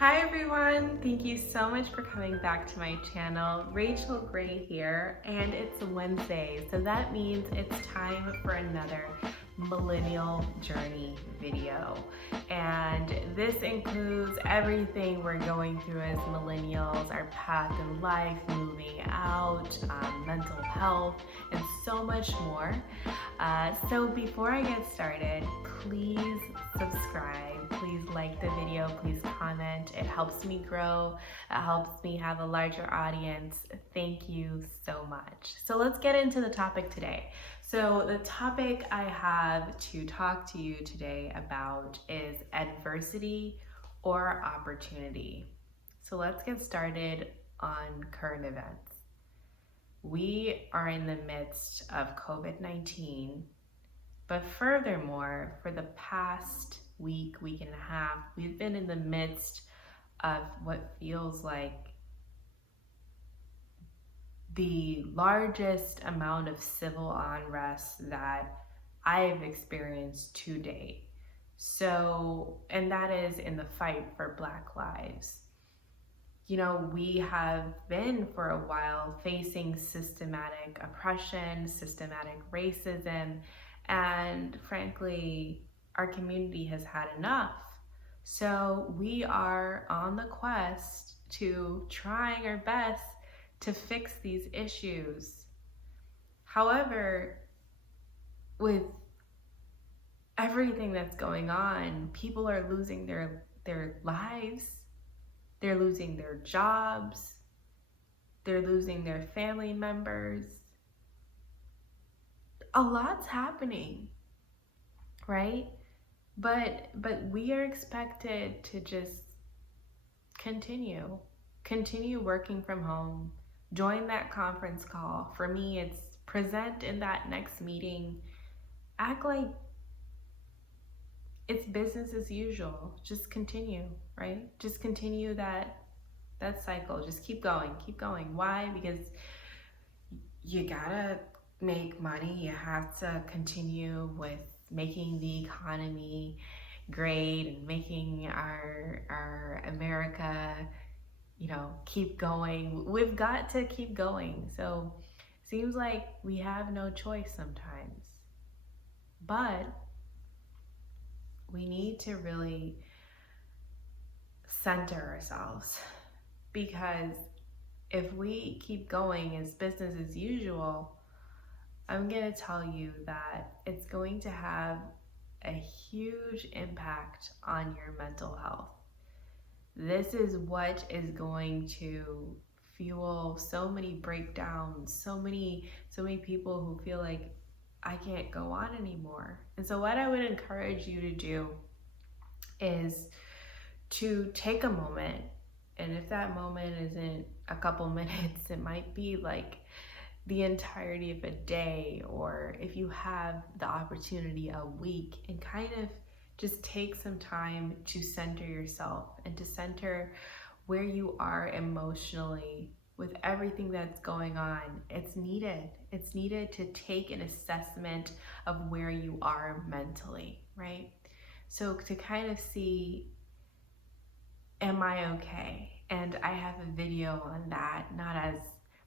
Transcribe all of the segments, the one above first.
Hi everyone, thank you so much for coming back to my channel. Rachel Gray here, and it's Wednesday, so that means it's time for another millennial journey video. And this includes everything we're going through as millennials, our path in life, moving out, mental health, and so much more. So before I get started, please subscribe, please like the video, please comment. It helps me grow, it helps me have a larger audience. Thank you so much. So let's get into the topic today. So the topic I have to talk to you today about is adversity or opportunity. So let's get started on current events. We are in the midst of COVID-19, but furthermore, for the past week and a half, we've been in the midst of what feels like the largest amount of civil unrest that I've experienced to date. So, and that is in the fight for Black lives. You know, we have been for a while facing systematic oppression, systematic racism, and frankly, our community has had enough. So we are on the quest to trying our best to fix these issues. However, with everything that's going on, people are losing their lives, they're losing their jobs, they're losing their family members. A lot's happening, right? But we are expected to just continue working from home, join that conference call. For me, it's present in that next meeting, act like it's business as usual. Just continue, right? Just continue that cycle. Just keep going. Why? Because you gotta make money. You have to continue with making the economy great and making our America, keep going. We've got to keep going. So seems like we have no choice sometimes. But we need to really center ourselves, because if we keep going as business as usual, I'm going to tell you that it's going to have a huge impact on your mental health. This is what is going to fuel so many breakdowns, so many people who feel like I can't go on anymore. And so what I would encourage you to do is to take a moment, and if that moment isn't a couple minutes, it might be like the entirety of a day, or if you have the opportunity, a week, and kind of just take some time to center yourself and to center where you are emotionally with everything that's going on. It's needed to take an assessment of where you are mentally, right? So to kind of see, am I okay? And I have a video on that, not as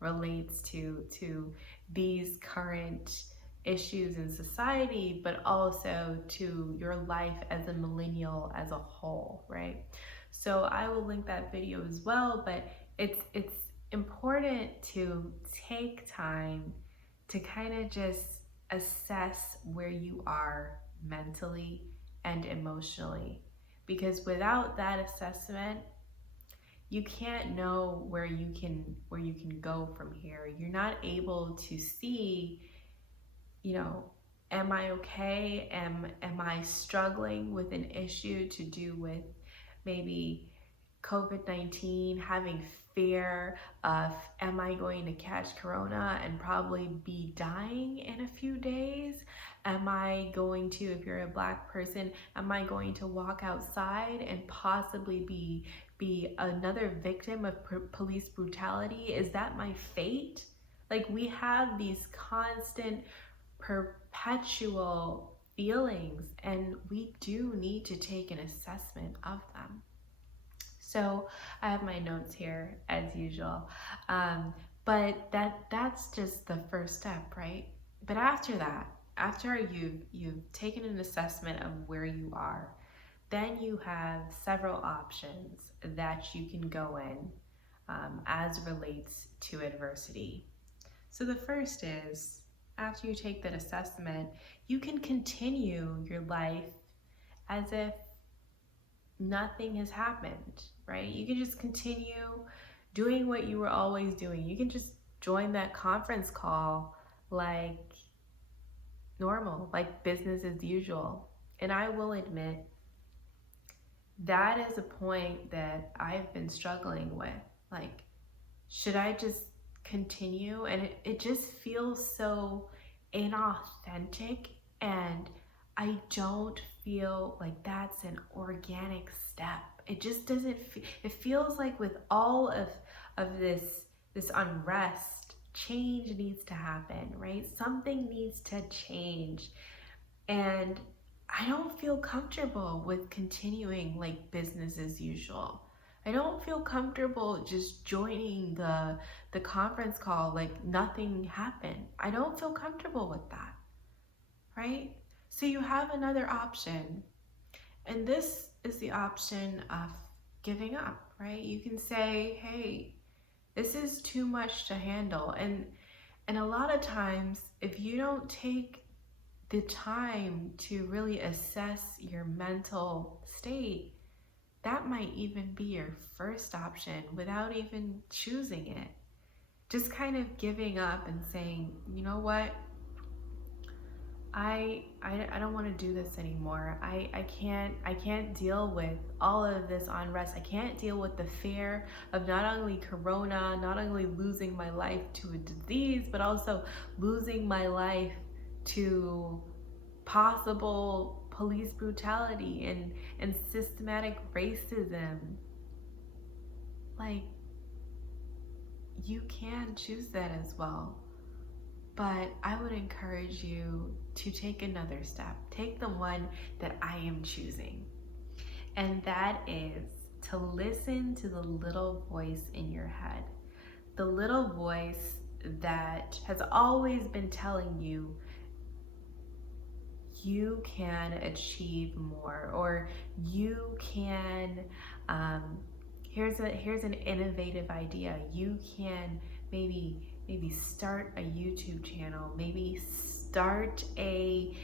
relates to these current issues in society, but also to your life as a millennial as a whole, right? So I will link that video as well, but it's important to take time to kind of just assess where you are mentally and emotionally, because without that assessment, you can't know where you can go from here. You're not able to see, am I okay? Am I struggling with an issue to do with maybe COVID-19, having fear of, am I going to catch corona and probably be dying in a few days? Am I going to, if you're a Black person, am I going to walk outside and possibly be another victim of police brutality? Is that my fate? Like, we have these constant, perpetual feelings, and we do need to take an assessment of them. So I have my notes here as usual. Um, but that's just the first step, right? But after that, after you've taken an assessment of where you are, then you have several options that you can go in as relates to adversity. So the first is, after you take that assessment, you can continue your life as if nothing has happened, right? You can just continue doing what you were always doing. You can just join that conference call like normal, like business as usual. And I will admit, that is a point that I've been struggling with. Like, should I just continue? And it just feels so inauthentic, and I don't feel like that's an organic step. It just doesn't it feels like with all of this unrest, change needs to happen, right? Something needs to change. And I don't feel comfortable with continuing like business as usual. I don't feel comfortable just joining the conference call like nothing happened. I don't feel comfortable with that, right? So you have another option. And this is the option of giving up, right? You can say, "Hey, this is too much to handle." And a lot of times if you don't take the time to really assess your mental state, that might even be your first option without even choosing it. Just kind of giving up and saying, "You know what? I don't want to do this anymore. I can't deal with all of this unrest. I can't deal with the fear of not only corona, not only losing my life to a disease, but also losing my life to possible police brutality and systematic racism." Like, you can choose that as well. But I would encourage you to take another step. Take the one that I am choosing. And that is to listen to the little voice in your head. The little voice that has always been telling you you can achieve more, or you can, here's an innovative idea. You can maybe start a YouTube channel, maybe start a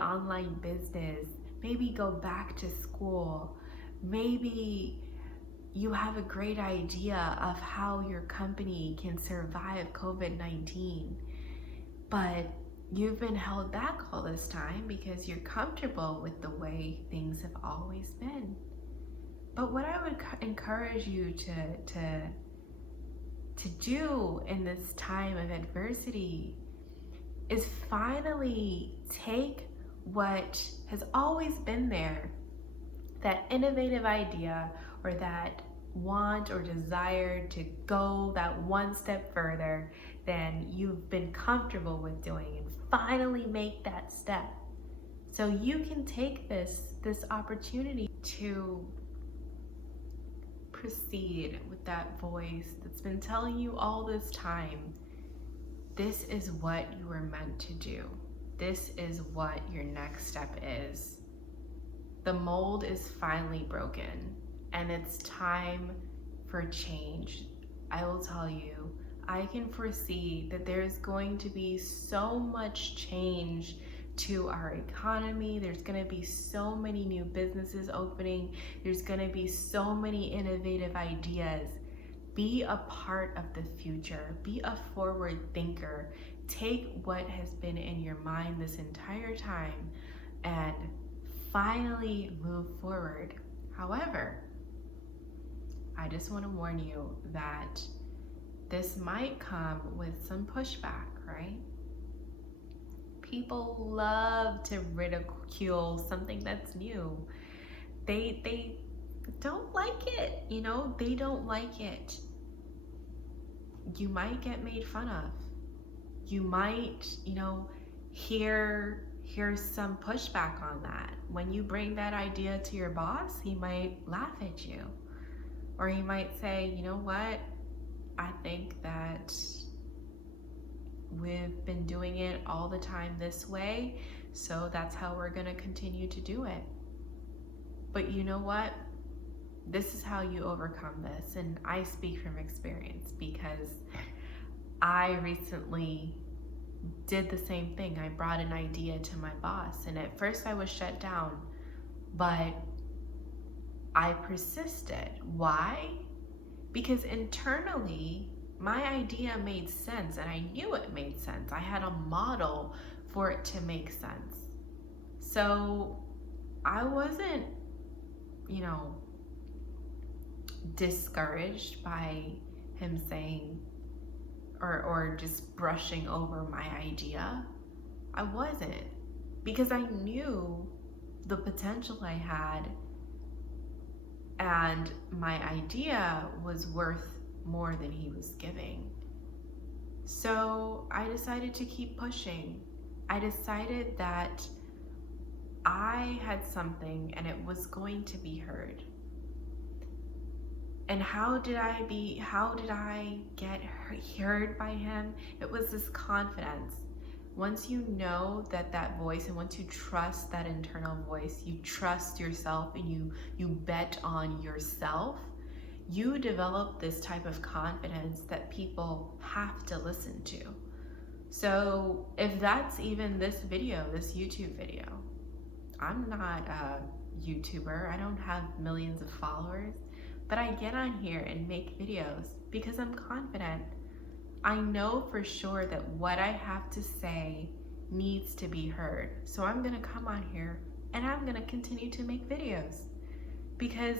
online business, maybe go back to school, maybe you have a great idea of how your company can survive COVID-19, but you've been held back all this time because you're comfortable with the way things have always been. But what I would encourage you to do in this time of adversity is finally take what has always been there, that innovative idea or that want or desire to go that one step further than you've been comfortable with doing, and finally make that step. So you can take this opportunity to proceed with that voice that's been telling you all this time, this is what you were meant to do. This is what your next step is. The mold is finally broken, and it's time for change. I will tell you, I can foresee that there's going to be so much change to our economy. There's going to be so many new businesses opening. There's going to be so many innovative ideas. Be a part of the future. Be a forward thinker. Take what has been in your mind this entire time and finally move forward. However, I just want to warn you that this might come with some pushback, right? People love to ridicule something that's new. They don't like it, they don't like it. You might get made fun of. You might, hear some pushback on that. When you bring that idea to your boss, he might laugh at you. Or you might say, you know what? I think that we've been doing it all the time this way, so that's how we're going to continue to do it. But you know what? This is how you overcome this. And I speak from experience because I recently did the same thing. I brought an idea to my boss, and at first I was shut down, but I persisted. Why? Because internally, my idea made sense, and I knew it made sense. I had a model for it to make sense. So I wasn't, discouraged by him saying or just brushing over my idea. I wasn't, because I knew the potential I had, and my idea was worth more than he was giving. So I decided to keep pushing. I decided that I had something and it was going to be heard. And how did I get heard by him? It was this confidence. Once you know that voice, and once you trust that internal voice, you trust yourself, and you bet on yourself, you develop this type of confidence that people have to listen to. So if that's even this YouTube video, I'm not a YouTuber. I don't have millions of followers. But I get on here and make videos because I'm confident. I know for sure that what I have to say needs to be heard. So I'm gonna come on here and I'm gonna continue to make videos because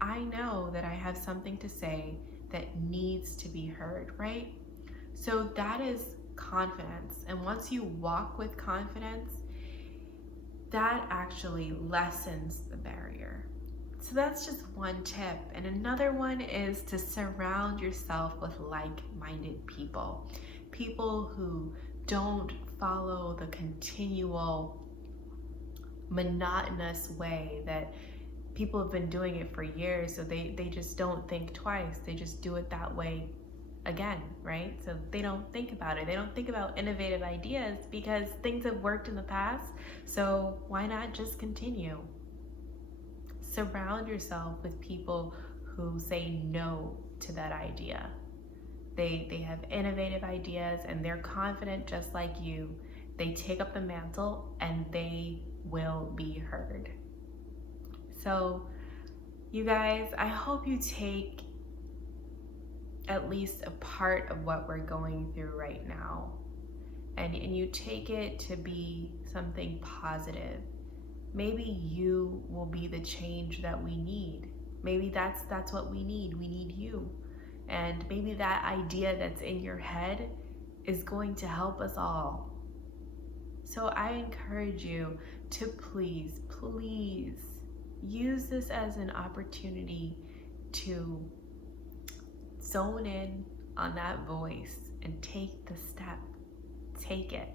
I know that I have something to say that needs to be heard, right? So that is confidence. And once you walk with confidence, that actually lessens the barrier. So that's just one tip. And another one is to surround yourself with like-minded people. People who don't follow the continual monotonous way that people have been doing it for years. So they just don't think twice. They just do it that way again, right? So they don't think about it. They don't think about innovative ideas because things have worked in the past. So why not just continue? Surround yourself with people who say no to that idea. They have innovative ideas and they're confident just like you. They take up the mantle and they will be heard. So you guys, I hope you take at least a part of what we're going through right now and you take it to be something positive. Maybe you will be the change that we need. Maybe that's what we need. We need you. And maybe that idea that's in your head is going to help us all. So I encourage you to please use this as an opportunity to zone in on that voice and take the step. Take it.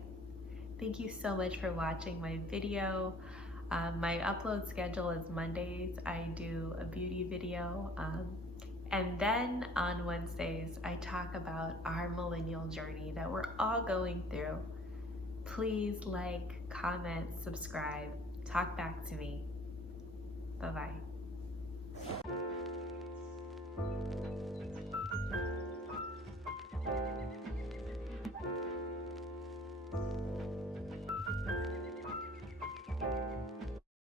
Thank you so much for watching my video. My upload schedule is Mondays. I do a beauty video. And then on Wednesdays, I talk about our millennial journey that we're all going through. Please like, comment, subscribe, talk back to me. Bye-bye.